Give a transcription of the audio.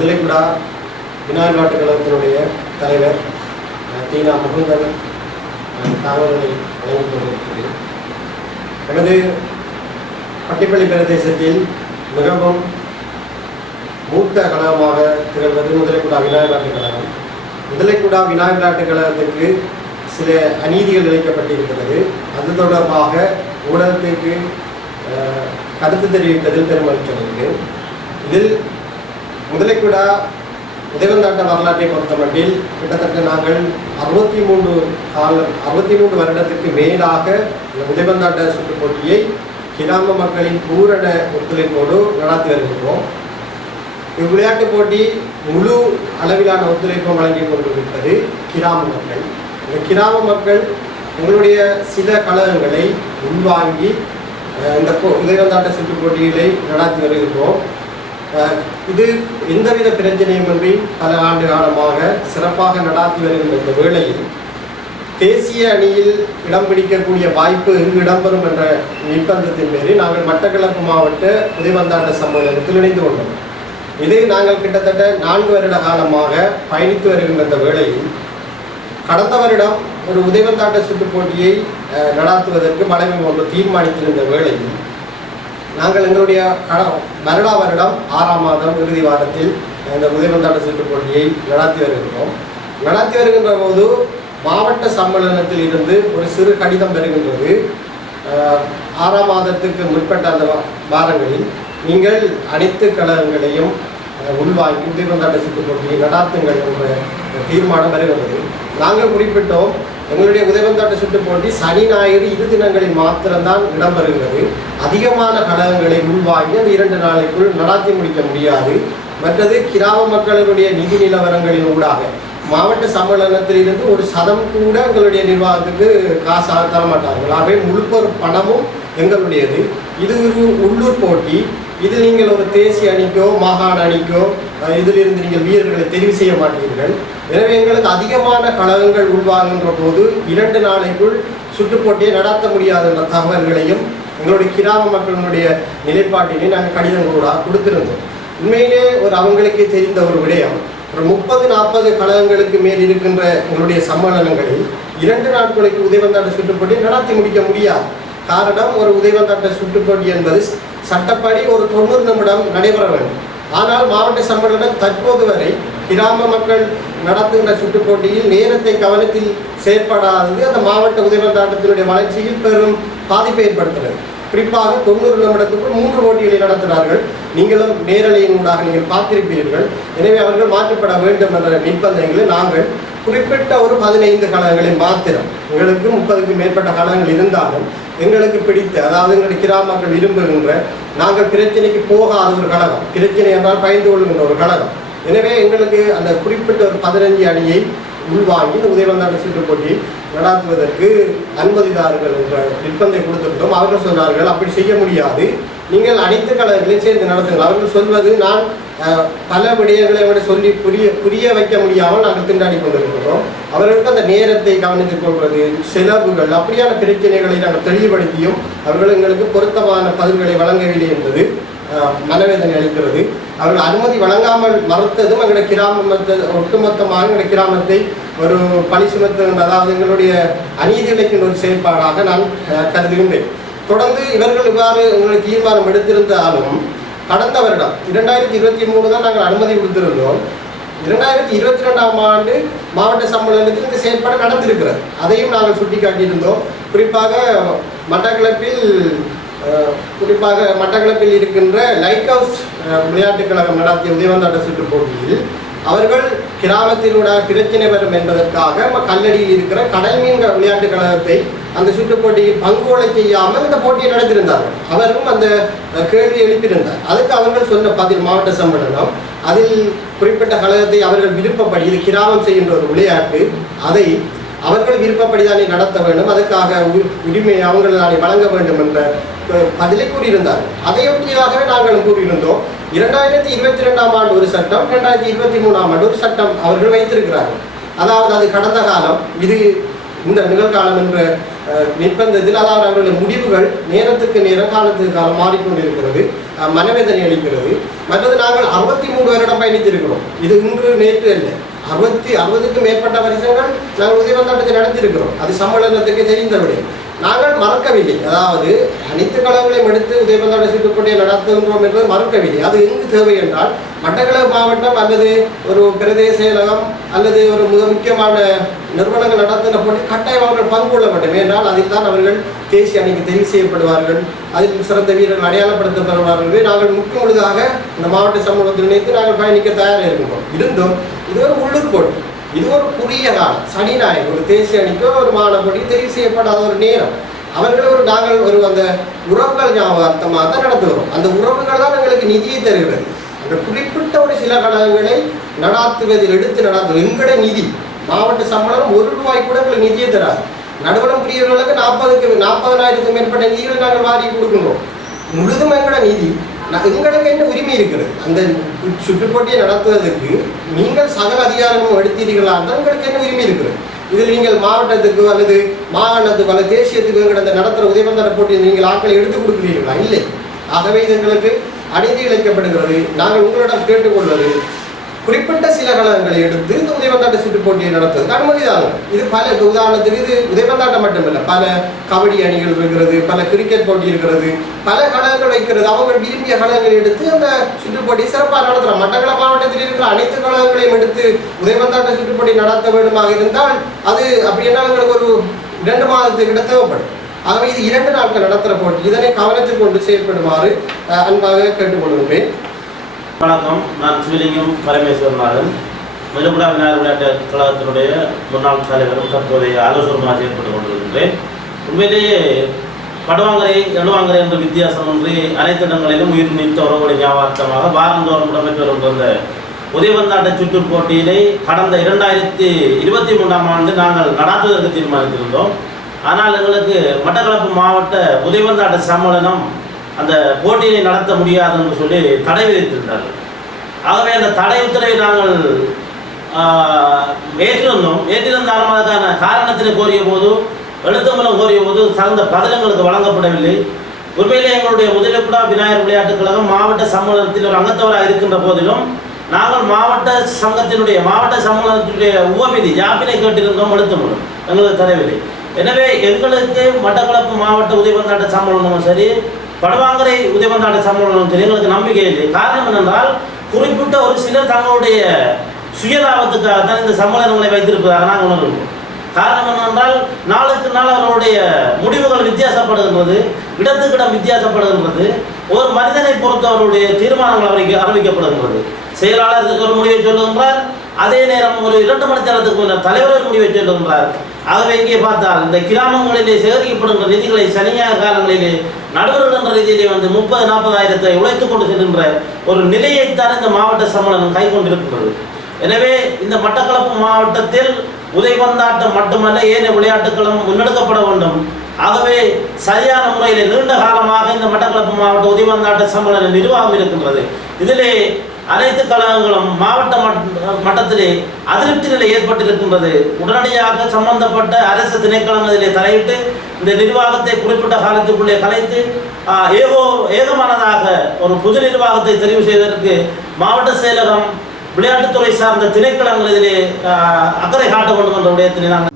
முதலைக்குடா விநாயகர் நாட்டு கழகத்தினுடைய தலைவர் தீனா முகுந்தன் தகவல்களை வழங்கிக் கொண்டிருக்கிறேன் எனது பட்டிப்பள்ளி பிரதேசத்தில் மிகவும் மூத்த கழகமாக திகழ்வது முதலைக்குடா விநாயகர் நாட்டு கழகம். முதலைக்குடா விநாயகர் நாட்டு கழகத்துக்கு சில அநீதிகள் இழைக்கப்பட்டிருக்கிறது அது தொடர்பாக ஊடகத்திற்கு கருத்து தெரிவிப்பதில் பெருமகிழ்ச்சி இதில் முதலைக்குடா உதயவந்தாட்ட வரலாற்றை பொறுத்தமட்டில் கிட்டத்தட்ட நாங்கள் அறுபத்தி மூன்று காலம் அறுபத்தி மூன்று வருடத்துக்கு மேலாக இந்த உதயவந்தாட்ட சுற்றுப் போட்டியை கிராம மக்களின் பூரண ஒத்துழைப்போடு நடாத்தி வருகின்றோம். இவ்விளையாட்டு போட்டி முழு அளவிலான ஒத்துழைப்பை வழங்கி கொண்டிருப்பது கிராம மக்கள். இந்த கிராம மக்கள் உங்களுடைய சில கழகங்களை உள்வாங்கி இந்த போ- உதயவந்தாட்ட சுற்றுப் போட்டிகளை நடாத்தி வருகின்றோம். இது எந்தவித பிரச்சனையுமின்றி பல ஆண்டு காலமாக சிறப்பாக நடாத்தி வருகின்ற இந்த வேளையில் தேசிய அணியில் இடம் பிடிக்கக்கூடிய வாய்ப்பு இங்கு இடம்பெறும் என்ற நிர்பந்தத்தின் பேரில் நாங்கள் மட்டக்களப்பு மாவட்ட உதயவந்தாட்ட சம்மேளனத்தில் இணைந்து கொண்டோம். இது நாங்கள் கிட்டத்தட்ட நான்கு வருட காலமாக பயணித்து வருகின்ற இந்த வேளையில் கடந்த வருடம் ஒரு உதயவந்தாட்ட சுற்றுப் போட்டியை நடாத்துவதற்கு மனைவி ஒன்று தீர்மானித்திருந்த வேளையில் நாங்கள் எங்களுடைய கட வருடா வருடம் ஆறாம் மாதம் இறுதி வாரத்தில் இந்த முதல்வந்தாட்ட சுற்றுப் போட்டியை நடத்தி வருகின்றோம். நடத்தி வருகின்ற போது மாவட்ட சம்மேளனத்தில் இருந்து ஒரு சிறு கடிதம் பெறுகின்றது ஆறாம் மாதத்துக்கு முற்பட்ட அந்த வாரங்களில் நீங்கள் அனைத்து கழகங்களையும் உள்வாங்கி முதல்வந்தாட்ட சுற்றுப் போட்டியை நடாத்துங்கள் என்ற தீர்மானம் வருகிறது நாங்கள் குறிப்பிட்டோம் எங்களுடைய உதயவந்தாட்ட சுற்றுப் போட்டி சனி ஞாயிறு இரு தினங்களில் மாத்திரம்தான் இடம்பெறுகிறது. அதிகமான கழகங்களை உள்வாங்கி அந்த இரண்டு நாளைக்குள் நடாத்தி முடிக்க முடியாது. மற்றது கிராம மக்களினுடைய நிதி நிலவரங்களின் ஊடாக. மாவட்ட சம்மேளனத்திலிருந்து ஒரு சதம் கூட எங்களுடைய நிர்வாகத்துக்கு காசாக தரமாட்டார்கள். ஆகவே முழுப்பொரு பணமும் எங்களுடையது. இது ஒரு உள்ளூர் போட்டி. இது நீங்கள் ஒரு தேசிய அணிக்கோ மாகாண அணிக்கோ இதிலிருந்து நீங்கள் வீரர்களை தெரிவு செய்ய மாட்டீர்கள். எனவே எங்களுக்கு அதிகமான கழகங்கள் உள்வாங்குகின்ற போது இரண்டு நாளைக்குள் சுட்டுப்போட்டியை நடத்த முடியாத என்ற தகவல்களையும் எங்களுடைய கிராம மக்களினுடைய நிலைப்பாட்டினை நாங்கள் கடிதங்களோட கொடுத்திருந்தோம். உண்மையிலே ஒரு அவங்களுக்கே தெரிந்த ஒரு விடயம் ஒரு முப்பது நாற்பது கழகங்களுக்கு மேல் இருக்கின்ற எங்களுடைய சம்மேளனங்களில் இரண்டு நாட்களுக்கு உதயவந்தாட்ட சுற்றுப்பட்டு நடத்தி முடிக்க முடியாது. காரணம் ஒரு உதயவந்தாட்ட சுற்றுப்போட்டி என்பது சட்டப்படி ஒரு தொண்ணூறு நிமிடம் நடைபெற வேண்டும். ஆனால் மாவட்ட சம்மேளனம் தற்போது வரை கிராம மக்கள் நடத்துகின்ற சுட்டுப்போட்டியில் நேரத்தை கவனத்தில் செயற்படாதது அந்த மாவட்ட உதயவந்தாட்டத்தினுடைய வளர்ச்சியில் பெரும் பாதிப்பை ஏற்படுத்துகிறது. குறிப்பாக தொண்ணூறு நிமிடத்துக்குள் மூன்று போட்டிகளை நடத்தினார்கள் நீங்களும் நேரலையின் ஊடாக நீங்கள் பார்த்திருப்பீர்கள். எனவே அவர்கள் மாற்றப்பட வேண்டும் என்ற நிர்பந்தங்களை நாங்கள் குறிப்பிட்ட ஒரு பதினைந்து கழகங்களை மாத்திரம் எங்களுக்கு முப்பதுக்கு மேற்பட்ட கழகங்கள் இருந்தாலும் எங்களுக்கு பிடித்த அதாவது எங்களுடைய கிராமங்கள் விரும்புகின்ற நாங்கள் பிரச்சனைக்கு போகாத ஒரு கழகம் பிரச்சனை என்றால் பயந்து கொள்கின்ற ஒரு கழகம் எனவே எங்களுக்கு அந்த குறிப்பிட்ட ஒரு பதினஞ்சு அணியை உள்வாங்கி இந்த உதயவந்தாண்ட சுற்றுப் போட்டியை நடாத்துவதற்கு அனுமதிதார்கள் என்ற நிர்பந்தை கொடுத்திருந்தோம் அவர்கள் சொன்னார்கள் அப்படி செய்ய முடியாது. நீங்கள் அனைத்து கழகங்களையும் சேர்ந்து நடத்துங்கள். அவர்கள் சொல்வது நான் பல விடயங்களை விட சொல்லி புரிய புரிய வைக்க முடியாமல் நாங்கள் திண்டாடி கொண்டிருக்கிறோம். அவர்களுக்கு அந்த நேரத்தை கவனித்துக் கொள்வது செலவுகள் அப்படியான பிரச்சனைகளை நாங்கள் தெளிவுபடுத்தியும் அவர்கள் எங்களுக்கு பொருத்தமான பதில்களை வழங்கவில்லை என்பது மனவேதனை அளிக்கிறது. அவர்கள் அனுமதி வழங்காமல் மறுத்ததும் எங்களுடைய கிராமத்தை ஒட்டுமொத்தமாக எங்களுடைய கிராமத்தை ஒரு பணி சுமத்துகின்ற அதாவது எங்களுடைய அநீதி இழைக்கின்ற ஒரு செயற்பாடாக நான் கருதுகின்றேன். தொடர்ந்து இவர்கள் இவ்வாறு எங்களுக்கு தீர்மானம் எடுத்திருந்தாலும் கடந்த வருடம் இரண்டாயிரத்தி இருபத்தி மூணு தான் நாங்கள் அனுமதி கொடுத்திருந்தோம். இரண்டாயிரத்தி இருபத்தி ரெண்டாம் ஆண்டு மாவட்ட சம்மேளனத்தில் இந்த செயல்பாடு நடந்திருக்கிறது. அதையும் நாங்கள் சுட்டிக்காட்டியிருந்தோம். குறிப்பாக மட்டக்களப்பில் குறிப்பாக மட்டக்களப்பில் இருக்கின்ற லைட் ஹவுஸ் விளையாட்டுக் கழகம் நடத்திய உதயவந்தாட்ட சுற்றுப் போட்டியில் அவர்கள் கிராமத்தினோட பிரச்சனை வரும் என்பதற்காக ம- கல்லடியில் இருக்கிற கடல் மீன் விளையாட்டு விளையாட்டுக் கழகத்தை அந்த சுற்றுப்போட்டியில் பங்கோலை செய்யாமல் இந்த போட்டியை நடத்தியிருந்தார்கள். அவரும் அந்த கேள்வி எழுப்பியிருந்தார். அதுக்கு அவர்கள் சொன்ன பதில் மாவட்ட சம்மேளனம். அதில் குறிப்பிட்ட கழகத்தை அவர்கள் விருப்பப்படி இது கிராமம் செய்கின்ற ஒரு விளையாட்டு அதை அவர்கள் விருப்பப்படி தானே நடத்த வேண்டும் அதற்காக உரி- உரிமையை அவர்கள் தானே வழங்க வேண்டும் என்ற பதிலை கூறியிருந்தார்கள். அதையொட்டியாகவே நாங்கள் கூறியிருந்தோம். இரண்டாயிரத்தி இருபத்தி ரெண்டாம் ஆண்டு ஒரு சட்டம் இரண்டாயிரத்தி இருபத்தி மூணாம் ஆண்டு ஒரு சட்டம் அவர்கள் வைத்திருக்கிறார்கள். அதாவது அது கடந்த காலம் இது இந்த நிகழ்காலம் என்ற நிர்பந்தத்தில் அதாவது அவர்களுடைய முடிவுகள் நேரத்துக்கு நேரம் காலத்துக்கு காலம் மாறிக்கொண்டிருக்கிறது. மனவேதனை அளிக்கிறது. மற்றது நாங்கள் அறுபத்தி மூணு வருடம் பயணித்திருக்கிறோம். இது இன்று நேற்று அல்ல. அறுபத்தி அறுபதுக்கும் மேற்பட்ட வருஷங்கள் நாங்கள் உதயவந்தாட்டத்தை நடத்தியிருக்கிறோம். அது சம்மேளனத்துக்கு தெரிந்தவில்லை நாங்கள் மறக்கவில்லை. அதாவது அனைத்து களங்களையும் எடுத்து உதயபந்தாட சுற்றுப்பட்டியை நடத்துகின்றோம் என்பது மறக்கவில்லை. அது எங்கு தேவை என்றால் மட்டக்களவு மாவட்டம் அல்லது ஒரு பிரதேச செயலகம் அல்லது ஒரு மிக முக்கியமான நிறுவனங்கள் நடத்தின போட்டி கட்டாயம் அவர்கள் பங்கு கொள்ள வேண்டும். என்றால் அதில் தான் அவர்கள் தேசிய அணிக்கு தெரிவு செய்யப்படுவார்கள். அதில் சிறந்த வீரர்கள் அடையாளப்படுத்தப்படுவார்கள். நாங்கள் முக்கிய முழுதாக இந்த மாவட்ட சமூகத்தில் இணைத்து நாங்கள் பயணிக்க தயாராக இருக்கின்றோம். இருந்தும் இது ஒரு உள்ளூர் போட்டி. இது ஒரு குறுகிய காலம் சனி ஞாயிறு. ஒரு தேசிய அணிக்கோ ஒரு மாணவடி தெரிவு செய்யப்படாத ஒரு நேரம். அவர்கள் ஒரு நாங்கள் ஒரு அந்த உறவுகள் ஞாபகார்த்தமாக தான் நடத்துகிறோம் அந்த உறவுகள் தான் எங்களுக்கு நிதியை தருகிறது. அந்த குறிப்பிட்ட ஒரு சில கழகங்களை நடாத்துவதில் எடுத்து நடாத்து எங்கட நிதி? மாவட்ட சம்பளம் ஒரு ரூபாய் கூட எங்களுக்கு நிதியை தராது. நடுவனம் பிரியர்களுக்கு நாற்பதுக்கு நாற்பதனாயிரத்துக்கு மேற்பட்ட நிதிகளை நாங்கள் வாரி கொடுக்கணும் முழுதும் எங்களோட நிதி? எங்களுக்கு என்ன உரிமை இருக்கிறது? அந்த சுற்றுப்போட்டியை நடத்துவதற்கு நீங்கள் சகல அதிகாரமும் எடுத்தீர்களா? என்றால் உங்களுக்கு என்ன உரிமை இருக்கிறது? இதில் நீங்கள் மாவட்டத்துக்கு அல்லது மாகாணத்துக்கு அல்லது தேசியத்துக்கு எங்களை அந்த நடத்துகிற உதயபந்தர போட்டியில் நீங்கள் ஆட்களை எடுத்துக் கொடுக்கிறீர்களா? இல்லை. ஆகவே இது எங்களுக்கு அநீதி இழைக்கப்படுகிறது. நாங்கள் உங்களிடம் கேட்டுக்கொள்வது குறிப்பிட்ட சில கழகங்களை எடுத்து இந்த உதயபந்தாட்ட சுற்று போட்டியை நடத்துவதற்கு அனுமதிதாகும் இது பல உதாரணத்துக்கு இது உதயபந்தாட்டம் மட்டுமல்ல பல கபடி அணிகள் இருக்கிறது பல கிரிக்கெட் போட்டி இருக்கிறது பல கழகங்கள் வைக்கிறது. அவங்க விரும்பிய கழகங்களை எடுத்து அந்த சுற்று போட்டி சிறப்பாக நடத்துகிறோம் மட்டக்களப்பு மாவட்டத்தில் இருக்கிற அனைத்து கழகங்களையும் எடுத்து உதயபந்தாட்ட சுற்று போட்டி நடத்த வேண்டுமாக இருந்தால் அது அப்படி என்ன எங்களுக்கு ஒரு இரண்டு மாதத்துக்கு கிட்ட தேவைப்படும். ஆகவே இது இரண்டு நாட்கள் நடத்துகிற போட்டி. இதனை கவனத்தில் கொண்டு செயல்படுமாறு அன்பாக கேட்டுக்கொள்கிறேன். வணக்கம். நான் சிவலிங்கம் பரமேஸ்வரநாதன் மெலுகுடா விநாயகர் விளையாட்டு கழகத்தினுடைய முன்னாள் தலைவரும் தற்போதைய ஆலோசகருமாக செயல்பட்டு கொண்டிருக்கின்றேன். உண்மையிலேயே படுவாங்கரை எழுவாங்கரை என்ற வித்தியாசம் ஒன்றி அனைத்து இடங்களிலும் உயிர் நீத்த உறவுகளை ஞாபகமாக வாரந்தோறும் இடம்பெற்று வருகின்ற உதயவந்தாட்ட சுற்று போட்டியினை கடந்த இரண்டாயிரத்தி இருபத்தி மூன்றாம் ஆண்டு நாங்கள் நடாத்துவதற்கு தீர்மானித்திருந்தோம். ஆனால் எங்களுக்கு மட்டக்களப்பு மாவட்ட உதயவந்தாட்ட சம்மேளனம் அந்த போட்டியை நடத்த முடியாது என்று சொல்லி தடை விதித்திருந்தார்கள் ஆகவே அந்த தடை உத்தரவை நாங்கள் ஏற்றிருந்தோம். ஏற்றிருந்தாலும் அதற்கான காரணத்தினை கோரிய போது எழுத்து மூலம் கோரிய போது சார்ந்த பதிலங்களுக்கு வழங்கப்படவில்லை. உண்மையிலே எங்களுடைய முதலிப்புடா விநாயகர் விளையாட்டுக் கழகம் மாவட்ட சம்மேளனத்தில் ஒரு அங்கத்தவராக இருக்கின்ற போதிலும் நாங்கள் மாவட்ட சங்கத்தினுடைய மாவட்ட சம்மேளனத்தினுடைய உவமிதி யாப்பினை கேட்டிருந்தோம் எழுத்து மூலம் எங்களுக்கு தரவில்லை. எனவே எங்களுக்கு மட்டக்களப்பு மாவட்ட உதயபந்தாட்ட சம்மேளனமும் சரி படுவாங்கரை உதயபந்தாட்ட சம்பவம் சரி எங்களுக்கு நம்பிக்கை இல்லை. காரணம் என்னென்றால் குறிப்பிட்ட ஒரு சிலர் தங்களுடைய சுயலாபத்துக்காக தான் இந்த சம்மேளனங்களை வைத்திருப்பதாக நாங்கள் உணர்கிறோம். காரணம் என்னவென்றால் நாளுக்கு நாள் அவர்களுடைய முடிவுகள் வித்தியாசப்படுகின்றது இடத்துக்கு இடம் வித்தியாசப்படுகின்றது ஒரு மனிதனை பொறுத்து அவருடைய தீர்மானங்கள் அவருக்கு அறிவிக்கப்படுகின்றது. செயலாளர்களுக்கு ஒரு முடிவை சொல்லுகின்றார் அதே நேரம் ஒரு இரண்டு மணி நேரத்துக்கு முன்னர் தலைவர் முடிவை சொல்லுகின்றார். ஆகவே இங்கே பார்த்தால் இந்த கிராமங்களிலே சேகரிக்கப்படுகின்ற நிதிகளை சனி காலங்களிலே நடுவர்கள் என்ற ரீதியிலே வந்து முப்பது நாற்பதாயிரத்தை உழைத்துக் கொண்டு செல்கின்ற ஒரு நிலையைத்தான் இந்த மாவட்ட சம்மேளனம் கை கொண்டிருக்கின்றது. எனவே இந்த மட்டக்களப்பு மாவட்டத்தில் உதைபந்தாட்டம் மட்டுமல்ல ஏனைய விளையாட்டுகளும் முன்னெடுக்கப்பட வேண்டும். ஆகவே சரியான முறையில் நீண்ட காலமாக இந்த மட்டக்களப்பு மாவட்ட உதைபந்தாட்ட சம்மேளன நிர்வாகம் இருக்கின்றது. இதிலே அனைத்து கழகங்களும் மாவட்ட மட்டத்திலே அதிருப்தி நிலை ஏற்பட்டிருக்கின்றது. உடனடியாக சம்பந்தப்பட்ட அரசு திணைக்களம் இதிலே தலையிட்டு இந்த நிர்வாகத்தை குறிப்பிட்ட காலத்துக்குள்ளே கலைத்து ஏகோ ஏகமானதாக ஒரு புது நிர்வாகத்தை தெரிவு செய்வதற்கு மாவட்ட செயலகம் விளையாட்டுத்துறை சார்ந்த திணைக்களங்கள் இதிலே அக்கறை காட்ட வேண்டும் என்ற விடயத்தினை நாங்கள்